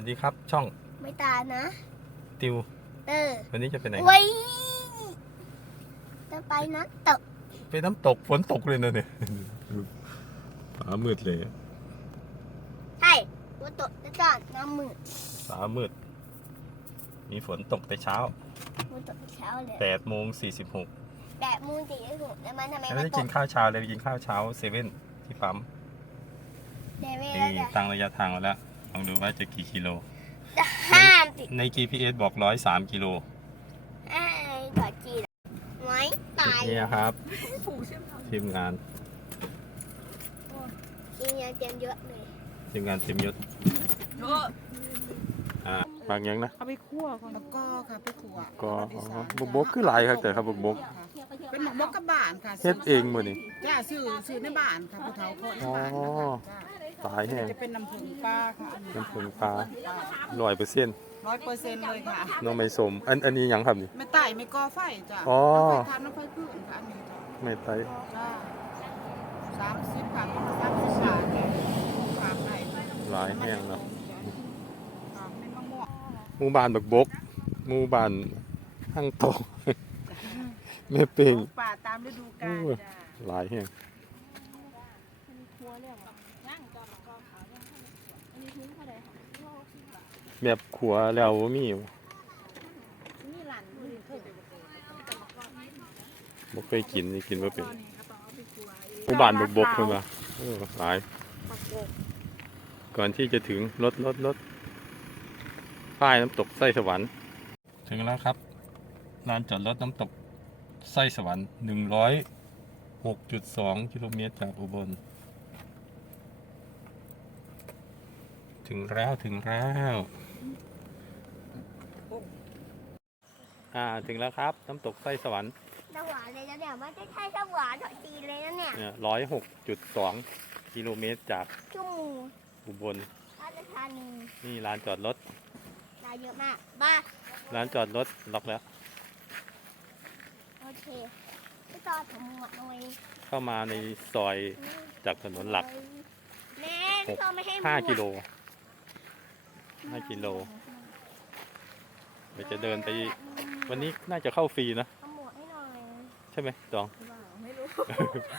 วัสดีครับ ช่องไม่ตานะติวเออวันนี้จะไปไหนไว้จะไปนะตกไปน้ำตกฝนตกเลยนะเนี่ยฟ้ามืดเลยใช่ว่าตกจะจอดน้ำมือฟ้ามืด มีฝนตกแต่เช้าว่าตกเช้าเลย8โมง46แดดมูนตีได้ถูกแล้วมันทำไมแล้วมันได้ตกิกนข้าวเช้าเลยไปกินข้าวเช้าเซเว่นที่ปั๊มเดวิดนี่แล้วจะตั้งระยะทางมาแล้ว ลองดูว่าจะกี่กิโลจะห้ามติดใน GPS บอก103กิโลไอ้ดอดจีนไว้ตายนี่ครับทีมงานกินยาเตรียมเยอะเลยทีมงานเต็มยศอ่าบางยังนะเอาไปคั่วก่อนแล้วก็ค่ะไปขัวก็รสอีสานบกบกคือหลายครับแต่ครับบกบกค่ะเป็นหมกบกกระบานค่ะเฮ็ดเองมื้อนี้จ้าซื้อซื้อในบ้านค่ะผู้เฒ่าเขาในบ้านอ๋อจ้า ตายแห้งจะเป็นน้ำผึ้งปลาค่ะอันนี้น้ำผึ้งปลาร้อยเปอร์เซ็นต์ร้อยเปอร์เซ็นต์เลยค่ะน้องไม่สม อันอันนี้หยังครับนี่ ไม่ไต่ไม่ก่อไฟจ้ะอ๋อ น้ำไฟทานน้ำไฟพื้นค่ะอันนี้จ้ะไม่ไตจ้าสามสิบค่ะสามสิบบาทเนี่ยฝากได้หลายแห้งเนาะฝากเป็นมะม่วงหมู่บ้านบักบกหมู่บ้านห้างโตแม่เป่งป่าตามฤดูกาลโอ้ยจ้าห ลายแห้งแบบขัวแล้วบ่มีอยู่บ่เคยกินนี่กินบ่เป็นหมู่บ้านบกบกเพิ่นว่าโอ้หลายก่อนที่จะถึงรถรถรถป้ายน้ำตกไส้สวรรค์ ถึงแล้วครับลานจอดรถน้ำตกไส้สวรรค์หนึ่งร้อยหกจุดสองกิโลเมตรจากอุบล ถึงแล้วถึงแล้วอ่าถึงแล้วครับ น้ำตกไส้สวรรค์สวรรค์เลยนะเนี่ยไม่ใช่ใช่สวรรค์ดอดจีนเลยนะเนี่ยเนี่ยร้อยหกจุดสองกิโลเมตรจากชั่วโมงอุบลราชธานีนี่ลานจอดรถรายเยอะมากบ้าลานจอดรถล็อกแล้ว โอเคพี่ต่อผมหมดหน่อยเข้ามาในซอยจากถนนหลักแม่พี่ต่อไม่ให้ห้าหมวกิโล ห้ากิโล เดี๋ยวจะเดินไป วันนี้น่าจะเข้าฟรีนะ เอาหมวกให้หน่อยใช่ไหมจอง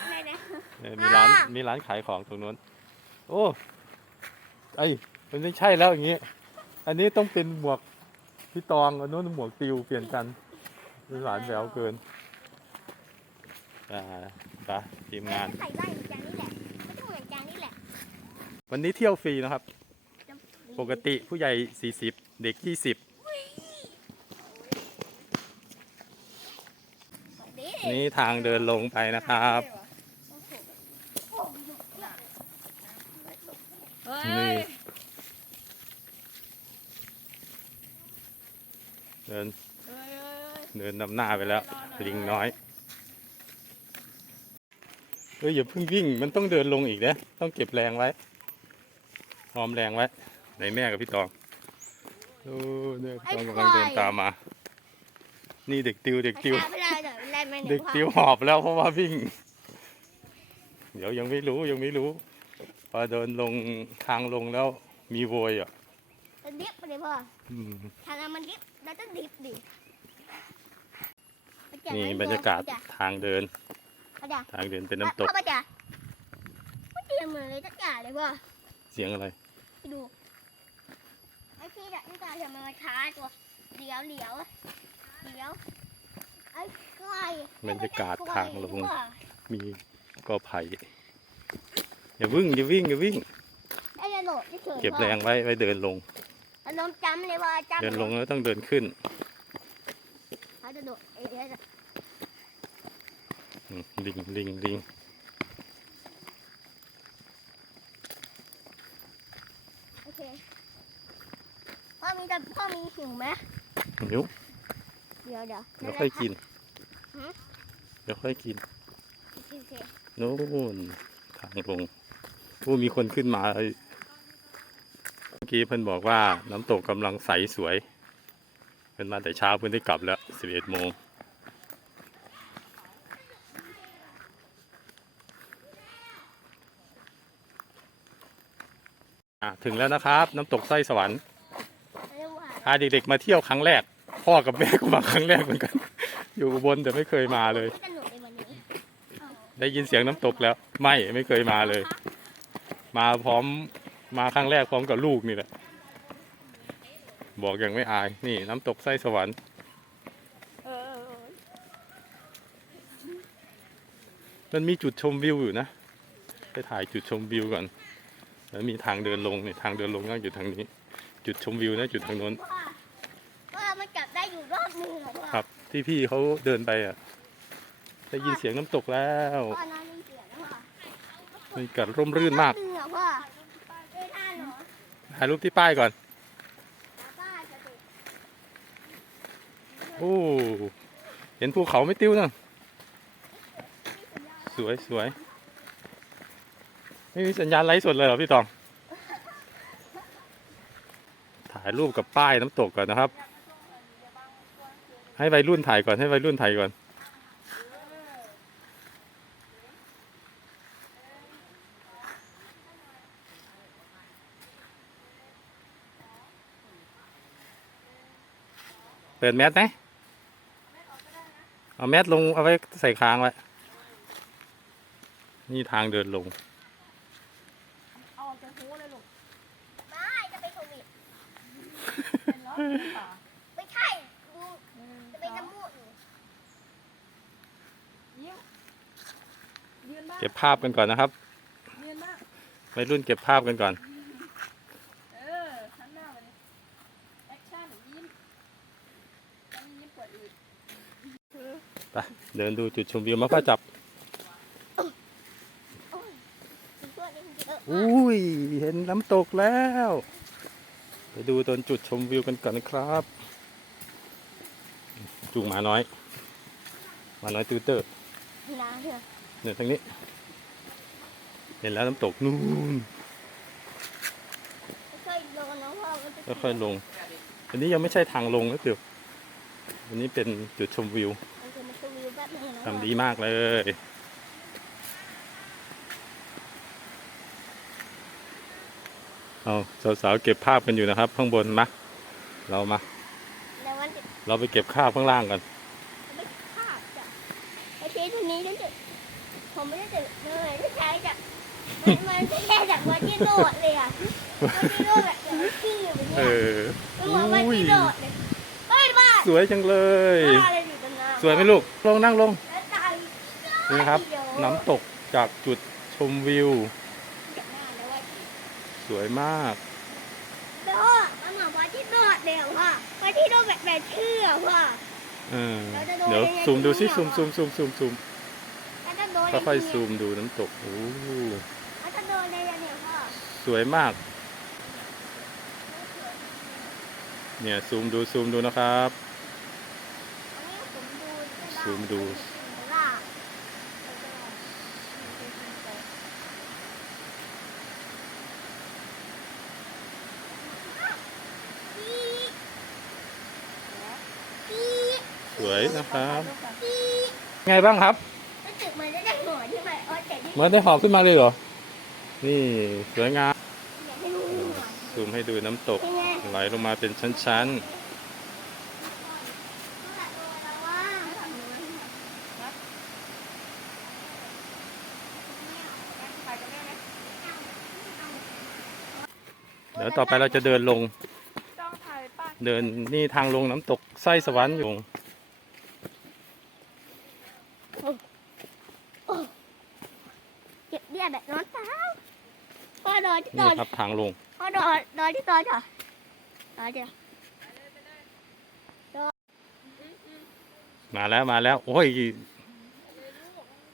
อะไรนะ เออมีร้านอ่ามีมีร้านขายของตรงนู้น โอ้ไอยมันไม่ใช่แล้วอย่างงี้ อันนี้ต้องเป็นหมวกพี่ตองอันนู้นหมวกติวเปลี่ยนกันหวานแหววเกินอ่าไปทีมงาน ใส่ได้จานนี้แหละ ไม่ต้องเหมือนจานนี้แหละ วันนี้เที่ยวฟรีนะครับ ปกติผู้ใหญ่40เด็ก20นี่ทางเดินลงไปนะครับนี่เดินเดินนำหน้าไปแล้วลิงน้อยเฮ้ยอย่าเพิ่งวิ่งมันต้องเดินลงอีกนะต้องเก็บแรงไว้พร้อมแรงไว้ ไหนแม่กับพี่ตองโอ้เนี่ยพี่ตองกำลังเดินตามมา นี่เด็กติวเด็กติวไม่ได้เดี๋ยวไล่ไม่เด็กติวหอบแล้วเพราะว่าวิ่ง เดี๋ยวยังไม่รู้ยังไม่รู้พอเดินลงทางลงแล้วมีโวยอะจะดิบไปเลยพ่ออืมทางนั้นมันดิบแล้วต้องดิบดินี่บรรยากาศทางเดินเขาจะทางเดินเป็นน้ำตกพ่อจะไม่เตรียมเหมือนเลยจักอย่างเลยพ่อเสียงอะไรไปดู ไอ้พี่ดักนี่ตาทำไมมาช้าตัวเดี๋ยวเดี๋ยวเดี๋ยวไอ้ไก่บรรยากาศทางลง มีกอไผ่อย่าวิ่งอย่าวิ่งอย่าวิ่ง ไอ้จะโดดเฉยๆเก็บแรงไว้ไว้เดินลงอารมณ์จำเลยว่าจำเดินลงแล้วต้องเดินขึ้นเขาจะโดดเอ๊ะอืมลิงลิงลิง โอเค พ่อมีแต่พ่อมีหิวไหมนิ้วเดี๋ยวเดี๋ยวเดี๋ยวค่อยกินหือเดี๋ยวค่อยกินโอเคโอเคนู้นทางลงผู้มีคนขึ้นมาเลยเมื่อกี้เพิ่นบอกว่าน้ำตกกำลังใสสวย เพิ่นมาแต่เช้าเพิ่นได้กลับแล้วสิบเอ็ดโมงอะถึงแล้วนะครับ น้ำตกไส้สวรรค์พาเด็กๆมาเที่ยวครั้งแรก พ่อกับแม่ก็มาครั้งแรกเหมือนกัน อยู่อุบนแต่ไม่เคยมาเลย สนุกในวันนี้ได้ยินเสียงน้ำตกแล้ว ไม่ไม่เคยมาเลย มาพร้อมมาครั้งแรกพร้อมกับลูกนี่แหละ บอกยังไม่อายนี่น้ำตกไส้สวรรค์ เออมันมีจุดชมวิวอยู่นะ ไปถ่ายจุดชมวิวก่อน แล้วมีทางเดินลงนี่ทางเดินลงนั่งอยู่ทางนี้ จุดชมวิวนะจุดทางโน้นว่า ที่พี่เขาเดินไปอะได้ยินเสียงน้ำตกแล้วพ่อน้องมีเสียงแล้วพ่อมันกัดร่มรื่นมากรอบนึงเหรอพ่อเอ้ยท่านเหรอถ่ายรูปที่ป้ายก่อน ป้าจะดูโอ้เห็นภูเขาไม่ติ้วนะสวยสวยไม่มีสัญญาณไลฟ์สดเลยเหรอพี่ตอง ถ่ายรูปกับป้ายน้ำตกก่อนนะครับ ให้วัยรุ่นถ่ายก่อนให้วัยรุ่นถ่ายก่อนเปิดแมสไหมเอาแมสลงเอาไว้ใส่ค้างไว้ นี่ทางเดินลงเอาออกจากหูเลยลูกไม่จะไปโควิดเป็นล้อหรือเปล่า ไม่ใช่ดู หนึ่ง จะ ส เป็น อง น้ำมูกอยู่ ยิ้มยืนบ้าง เก็บภาพกันก่อนนะครับยืนบ้างวัยรุ่นเก็บภาพกันก่อนไปเดินดูจุดชมวิวมาพ่อจับ อุ้ย เห็นน้ำตกแล้ว ไปดูตอนจุดชมวิวกันก่อนนะครับจูงหมาน้อยหมาน้อยติวเตอร์ เถอะเนี่ยทางนี้ เห็นแล้วน้ำตกนู่นค่อยๆลงนะพ่อมันจะแล้วค่อยลง อันนี้ยังไม่ใช่ทางลงนะเดี๋ยวอันนี้เป็นจุดชมวิวมันจะมาชมวิวแป๊บนึงนะทำดีมากเลย เอาสาวๆเก็บภาพกันอยู่นะครับ ข้างบนมาเรามา แล้วมันจะ เราไปเก็บภาพข้างล่างกัน ไม่ขาดจ้ะไอ้ทีทีนี้ก็จะ ผมไม่ได้จะเลยไม่ใช่จ้ะมันมันจะแค่จากวันที่โดดเลยอะวันที่โดดแบบอย่างที่อยู่อย่างเอเงี้ยอมันเหมือนวันที่โดดเลยเฮ้ยบ้าสวยจังเลยบ้าอะไรอยู่ตรงนั้นสวยไหมลูกลงนั่งลงแล้วตายนี่ครับเดี๋ยวน้ำตกจากจุดชมวิวเก็บหน้าแล้วว่าสวยมากแล้วมันเหมือนวันที่โดดเลยอะพ่อวันที่โดดแบบแบบชื่ออะพ่อเออเราจะโดนเดี๋ยวยังไงซูมดูซิทีนี้ซูมเหรอซูมซูมซูมซูมแล้วจะโดน ค่อยๆงไงซูมดูน้ำตกโอ้แล้วจะโดนได้ยังไงพ่อสวยมาก เนี่ยซูมดูซูมดูนะครับ อันนี้ผมดูซูมดู ล่าสวยนะครับลูกกันไงบ้างครับ มื่อนได้หอบขึ้นมาเลยเหรอ นี่สวยงามอยากให้รู้หัวซูมให้ดูน้ำตกเป็นไงไหลลงมาเป็นชั้นว่าถ่ายกันได้ไหมๆเดี๋ยวต่อไปเราจะเดินลงต้องถ่ายป้าเดินนี่ทางลงน้ำตกไส้สวรรค์อยู่ เก็บเบี้ย แบบน้องสาวพ่อดอนที่ดนี่อนครับทางลงพ่อดอนดอนที่ดอนจ้ะดอนจ้ะมาแล้วมาแล้ว โอ้ย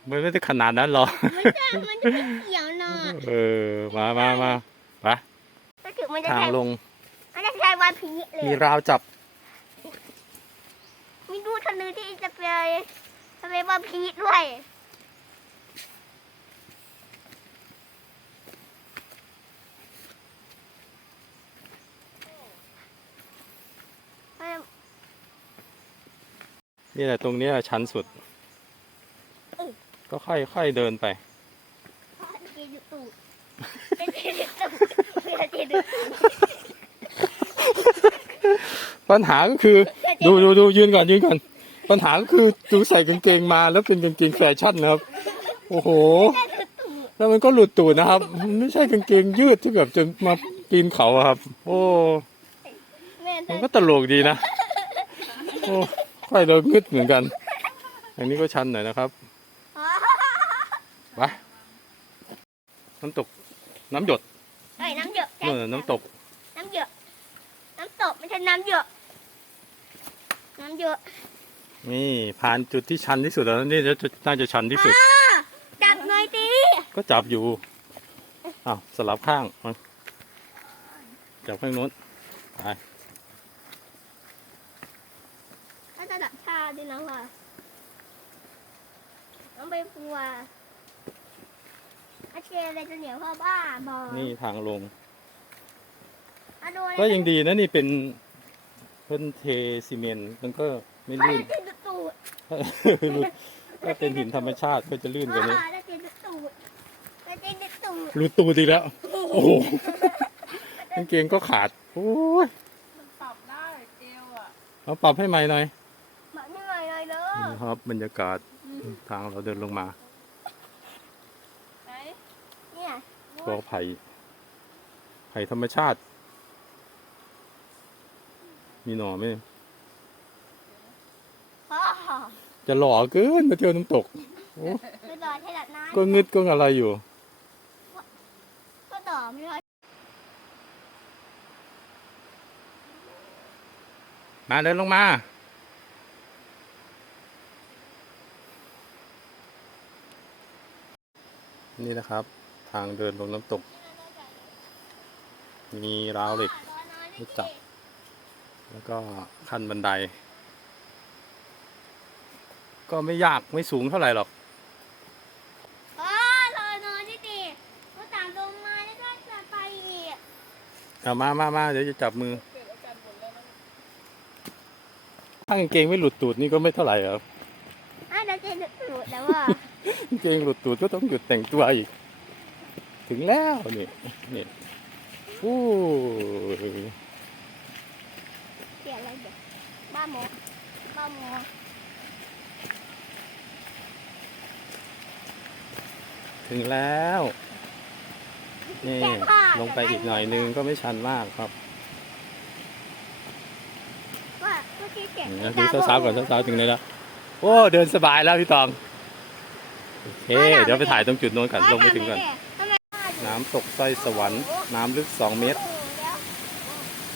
มันไม่ได้ขนาดนั้นหรอกมันจะมันจะเป็นเขียวหน่อยเออ มามามาไปรู้สึกมันจะทางใช้ลง มันจะใช้วันพีเลมียราวจับ มีดูทะนึที่จะไปจะไปวันพีด้วย นี่แหละตรงนี้ชั้นสุด ก็ค่อยค่อยเดินไปปัญหาก็คือ ดูดูดูยืนก่อนยืนก่อน ปัญหาก็คือดูใส่กางเกงมาแล้วเป็นกางเกงแฟชั่นนะครับ โอ้โห แล้วมันก็หลุดตูดนะครับ ไม่ใช่กางเกงยืดที่แบบจะมาปีนเขาครับ โอ้ มันก็ตลกดีนะ โอ้ ค่อยโดนงึดเหมือนกัน อันนี้ก็ชันหน่อยนะครับไปน้ำตก น้ำหยดเฮ้ยน้ำเยอะเออน้ำตก น้ำเยอะน้ำตกไม่ใช่น้ำเยอะน้ำเยอะนี่ผ่านจุดที่ชันที่สุดแล้วนี่จะน่าจะชันที่สุดอ่าจับหน่อยดิก็จับอยู่อ้าวสลับข้างมาจับข้างโน้นไป ถ้าจะ ดับชาดินะค่ะน้องใบบัวอาเชอะไรจะเหนียวพ่อบ้าบอนี่ทางลง อะโดนก็ยังดีนะนี่เป็นเพิ่นเทซีเมนต์มันก็ไม่ไม่ลื่น ได้ติดตูดไม่ลื่นถ้าเป็นหินธรรมชาติก็จะลื่นกว่านี้อ่าได้ติดตูดได้ติดตูดรูตูดีกแล้ว โอ้โหกางเกงก็ขาด โอ้ยมันปรับได้เอวอะเอาปรับให้ใหม่หน่อยมาเหนื่อย เลยเด้อนี่ครับบรรยากาศทางเราเดินลงมาไหนเนี่ยก็ไผ่ไผ่ธรรมชาติ มีหน่อไหมพ่อจะหล่อเกินมาเที่ยวน้ำตกโอ้ไปต่อให้ดับน้ำก็งึดก็อะไรอยู่ ก็ต่อไม่ได้มาเดินลงมา นี่นะครับ ทางเดินลงน้ำตก มีราวเหล็กรู้จักแล้วก็ขั้นบันได ก็ไม่ยากไม่สูงเท่าไหร่หรอกพ่อรอนอนนี่ดิก็ต่างลงมาแล้วก็จะไปอีกเอามามามาเดี๋ยวจะจับมือเกิดอาการบ่นแล้วนะถ้ากางเกงไม่หลุดตูดนี่ก็ไม่เท่าไหร่ครับอะเดี๋ยวจะดูดแล้วว่า กางเกงหลุดตูดก็ต้องหยุดแต่งตัวอีก ถึงแล้วนี่นี่โอ้ยเปลี่ยนอะไรเดี๋ยวบ้าหมอบ้าหมอถึงแล้วนี่ลงไปอีกหน่อยนึงก็ไม่ชันมากครับว่าเมื่อกี้เสียงอืมดูสาวๆก่อนสาวๆถึงเลยแล้วโอ้เดินสบายแล้วพี่ตอง โอเค เดี๋ยวไปถ่ายตรงจุดโน้นก่อนลงไปถึงก่อนทำไมน้ำตกไส้สวรรค์ น้ำลึก2เมตร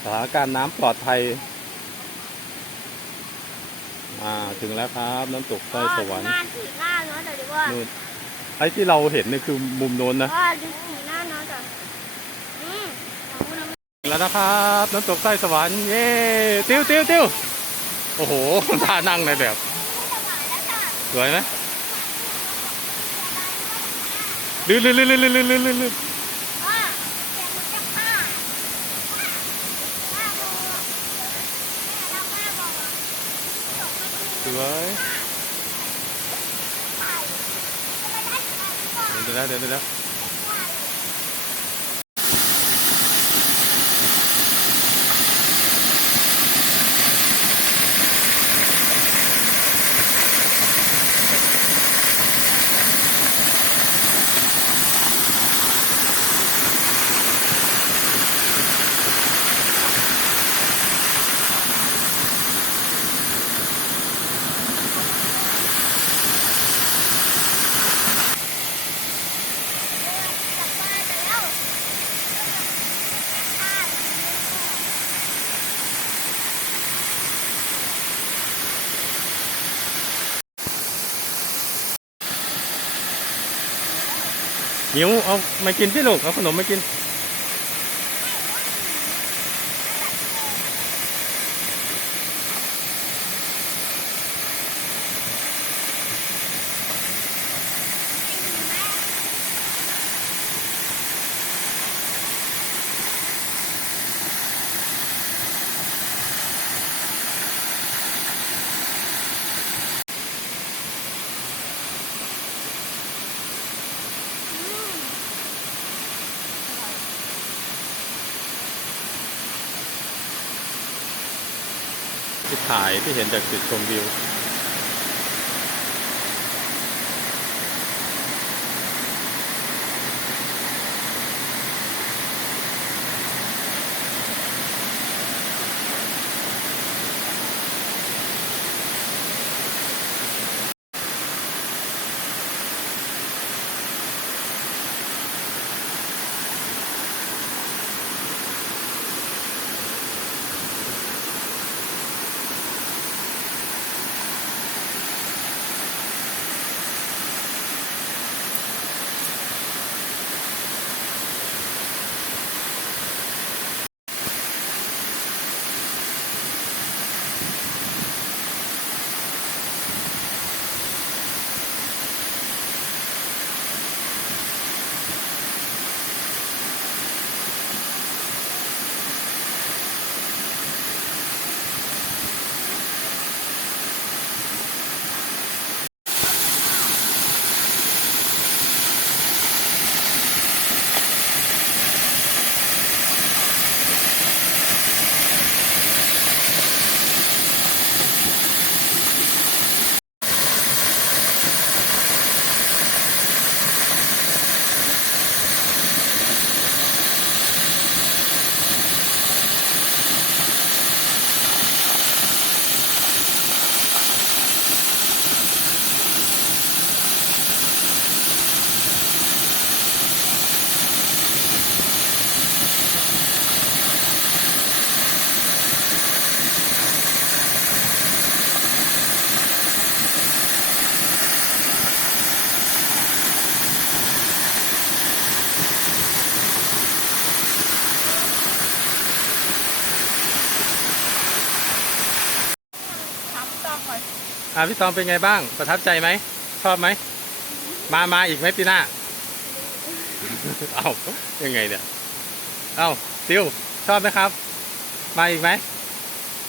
สถานการณ์น้ำปลอดภัย อ่า ถึงแล้วครับ น้ำตกไส้สวรรค์หน้าสีหน้าเนาะแต่ดีว่านู่นไอ้ที่เราเห็นนี่คือมุมโน้นนะว่าดูสีหน้าเนาะแต่อืมเอาน้ำถึงแล้วนะครับน้ำตกไส้สวรรค์เย้ติ้วติ้วติ้วโอ้โหท่านั่งในแบบ สวยไหม ลื่นลื่นลื่นลื่นลื่นลื่นลื่นสวยเดี๋ยวเดี๋ยวเดี๋ยว หิวเอามากินพี่ลูกเอาขนมมากิน ถ่ายที่เห็นจากจุดชมวิว อ่าพี่ตองเป็นไงบ้าง ประทับใจไหม ชอบไหม มามาอีกไหมปีหน้า เอ้ายังไงเนี่ย เอ้าติวชอบไหมครับ มาอีกไหม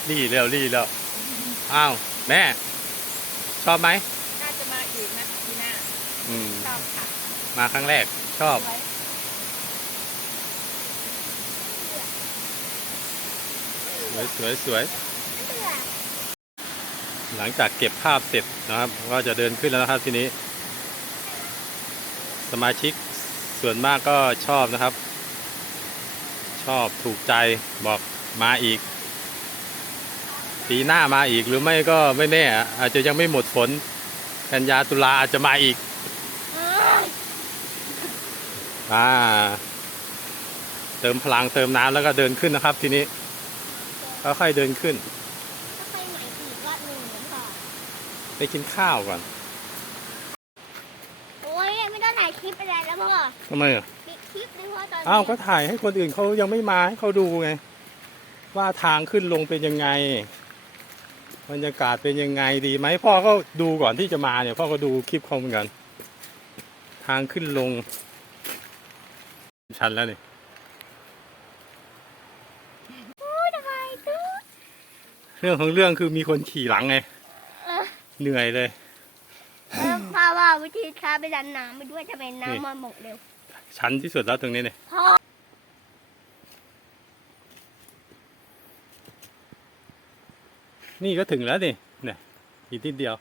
รีเร็วรีแล้วอ้าวแม่ ชอบไหมน่าจะมาอีกนะปีหน้าอืมชอบค่ะมาครั้งแรก ชอบไว้สวยสวยสวย หลังจากเก็บภาพเสร็จนะครับ ก็จะเดินขึ้นแล้วนะครับทีนี้ สมาชิกส่วนมากก็ชอบนะครับ ชอบถูกใจบอกมาอีกปีหน้ามาอีกหรือไม่ก็ไม่แน่ อาจจะยังไม่หมดฝนกันยาตุลาอาจจะมาอีกอ่าเติมพลังเติมน้ำแล้วก็เดินขึ้นนะครับทีนี้ค่อยๆเดินขึ้น ถ้าไปไหนอีกรอบหนึ่งเหมือนก่อน ไปกินข้าวก่อน โอ้ยไม่ต้องถ่ายคลิปอะไรแล้วพ่อทำไมอะปิดคลิปด้วยพ่อตอนนี้อ้าวก็ถ่ายให้คนอื่นเขายังไม่มาให้เขาดูไง ว่าทางขึ้นลงเป็นยังไงบรรยากาศเป็นยังไงดีไหมพ่อก็ดูก่อนที่จะมาเนี่ยพ่อก็ดูคลิปเขาเหมือนกัน ทางขึ้นลง ชันแล้วนี่โอ้ยทำไมตู้เรื่องของเรื่องคือมีคนขี่หลังไง เออเหนื่อยเลยเออพ่อว่าวิธีช้าไปดันน้ำไปด้วยทำไมน้ำมันหมดเร็วชันที่สุดแล้วตรงนี้เนี่ยพ่อนี่ก็ถึงแล้วนี่เนี่ยอีกนิดเดียว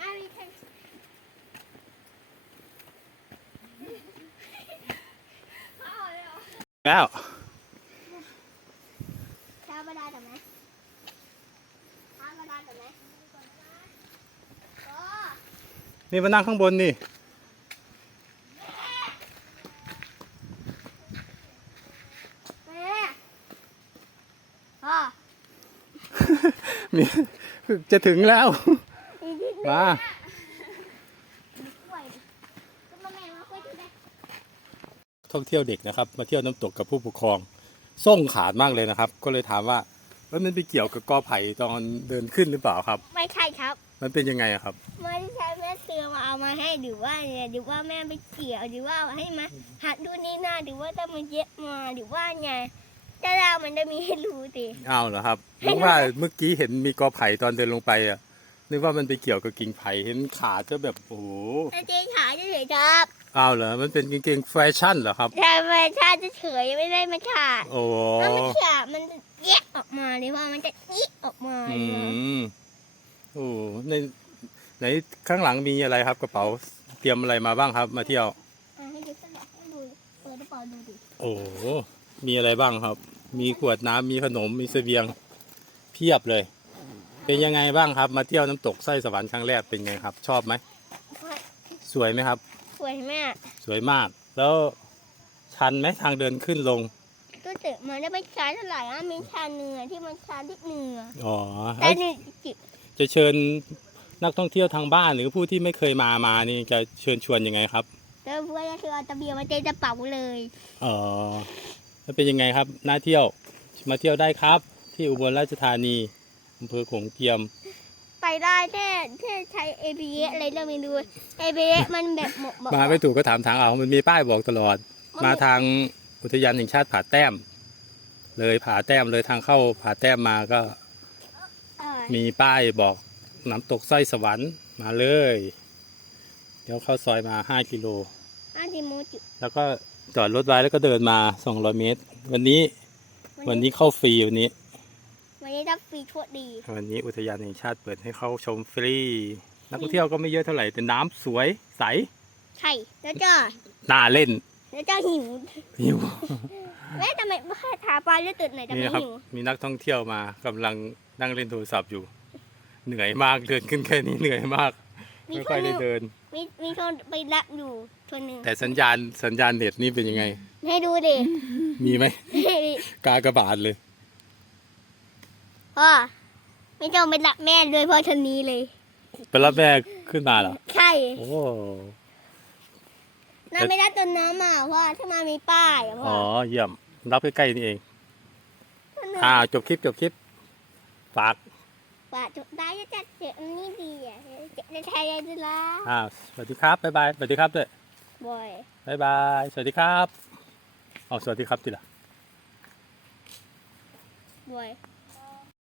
อ้าวมีใครพ่อเลยเหรอแล้ว ช้าไปได้แต่ไหมช้าไปได้แต่ไหมพ่อ นี่มานั่งข้างบนนี่แม่พ่อมีจะถึงแล้ว อีกนิดนึงมากล้วยก็มาแม่มาคุยที่ไหนท่องเที่ยวเด็กนะครับ มาเที่ยวน้ำตกกับผู้ปกครอง ส่งขาดมากเลยนะครับ ก็เลยถามว่าเอ้ยมันไปเกี่ยวกับกอไผ่ตอนเดินขึ้นหรือเปล่าครับ ไม่ใช่ครับ มันเป็นยังไงอะครับ ไม่ได้ใช้แม่เสือมาเอามาให้หรือว่าไงหรือว่าแม่ไปเกี่ยวหรือว่าเอาให้มาหัดดูนี่นาหรือว่าต้องมันเย็บมาหรือว่าไงแต่เรามันจะมีให้รู้สิอ้าวเหรอครับนึกว่าเมื่อกี้เห็นมีกอไผ่ตอนเดินลงไปอะนึกว่ามันไปเกี่ยวกับกิ่งไผ่เห็นขาจะแบบโอ้โหแต่เจ๊ขาจะเฉยๆครับอ้าวเหรอมันเป็นกางเกงแฟชั่นเหรอครับแต่แฟชั่นจะเฉยไม่ได้มันขาดโอ้โหถ้ามันขาดมันจะแยกออกมาเลยว่ามันจะยิกออกมาอืเลยนะม โอ้ในในข้างหลังมีอะไรครับกระเป๋า เตรียมอะไรมาบ้างครับมาเที่ยว อะให้ดูสักหน่อยให้ดูเปิดกระเป๋าดูดิโอ้โหมีอะไรบ้างครับ มีขวดน้ำมีขนมมีเสบียงเพียบเลย เป็นยังไงบ้างครับ มาเที่ยวน้ำตกไส้สวรรค์ครั้งแรกเป็นไงครับ ชอบไหมสวยไหมครับ สวยแม่สวยมาก แล้วชันไหมทางเดินขึ้นลงก็เจอมันได้ไม่ช้าเท่าไหร่อะมีชาเหนือที่มันชาที่เหนืออ๋อแต่นี่จิ จะเชิญนักท่องเที่ยวทางบ้านหรือผู้ที่ไม่เคยมามานี่จะเชิญชวนยังไงครับเจอเพื่อนก็คือเอาตะเบียงมาเจกระเป๋าเลยอ๋อแล้วเป็นยังไงครับน่าเที่ยวมาเที่ยวได้ครับ ที่อุบลราชธานีอำเภอโขงเจียม ไปได้แค่แค่ใช้ ABS อะไรเรื่องไม่รู้ ABS มันแบบหมกหมกมาไม่ถูกก็ถามทางเอา มันมีป้ายบอกตลอด มาทางอุทยานแห่งชาติผาแต้ม เลยผาแต้มเลยทางเข้าผาแต้มมาก็เออ มีป้ายบอกน้ำตกสร้อยสวรรค์มาเลย เดี๋ยวเข้าซอยมา5กิโลอันที่โมจิแล้วก็จอดรถไว้แล้วก็เดินมา200เมตร วันนี้วันนี้เข้าฟรีวันนี้ วันนี้รับฟรีโคตรดี วันนี้อุทยานแห่งชาติเปิดให้เข้าชมฟรี นักท่องเที่ยวก็ไม่เยอะเท่าไหร่ แต่น้ำสวยใส ใช่ แล้วก็น่าเล่นแล้วก็หิว หิว แม่ทำไมไม่ทาปลายแล้วตื่นไหนจะนี่ไม่นะครับหิวมีนักท่องเที่ยวมากำลังนั่งเล่นโทรศัพท์อยู่ เหนื่อยมากเดินขึ้นแค่นี้เหนื่อยมากมีไม่คค่อยนหได้นึ่งเดิน มีมีคนไปรับอยู่คนหนึ่งแต่สัญญาณสัญญาณเน็ตนี่เป็นยังไง ให้ดูดิ มีไหมกากระบาดเลย พ่อไม่ต้องไปรับแม่เลยเพราะชนนี้เลย ไปรับแม่ขึ้นมาเหรอ ใช่ โอ้ น้ำไม่ได้ต้นน้ำอะพ่อถ้ามามีป้ายอะพ่อ๋ออเยี่ยมรับใกล้ๆนี่เองต้นน้อ่าจบคลิปจบคลิปฝากำป่าจุดได้จะจัดเจออันนี้ดีอะจะได้แทนยายดุลาอ่าสวัสดีครับบ๊ายบายสวัสดีครับด้วยบ่อยบ๊ายบายสวัสดีครับอ๋อสวัสดีครับทีละบ่อย